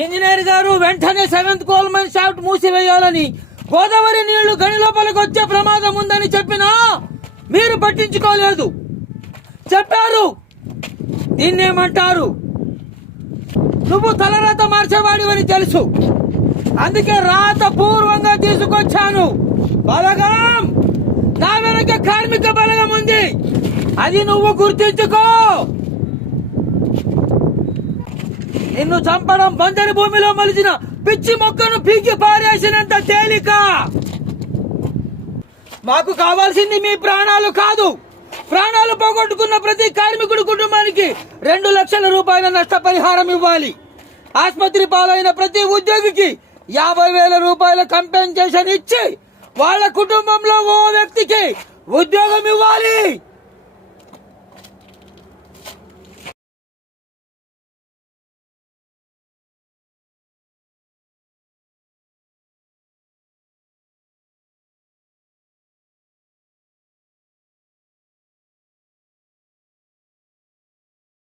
Engineer గారు వెంటనే 7th coal mine shaft మూసివేయాలని, గోదావరి నీళ్లు గని లోపలికి వచ్చే ప్రమాదం ఉందని చెప్పినా మీరు పట్టించుకోలేదు. చెప్పారు. దీన్నేమంటారు? నువ్వు తలరాత మార్చేవాడివని తెలుసు, అందుకే రాత పూర్వంగా తీసుకొచ్చాను. బలగం, నా వెనక కార్మిక బలగం ఉంది, అది నువ్వు గుర్తించుకో. నిన్ను చంపడం బంజరు భూమిలో మలిచిన పిచ్చి మొక్కను పీకి పారేసినంత తేలిక. మాకు కావాల్సింది మీ ప్రాణాలు కాదు. ప్రాణాలు పోగొట్టుకున్న ప్రతి కార్మికుడి కుటుంబానికి 2 లక్షల రూపాయల నష్టపరిహారం ఇవ్వాలి. ఆసుపత్రి పాలైన ప్రతి ఉద్యోగికి 50,000 రూపాయల కంపెన్సేషన్ ఇచ్చి వాళ్ళ కుటుంబంలో ఓ వ్యక్తికి ఉద్యోగం ఇవ్వాలి.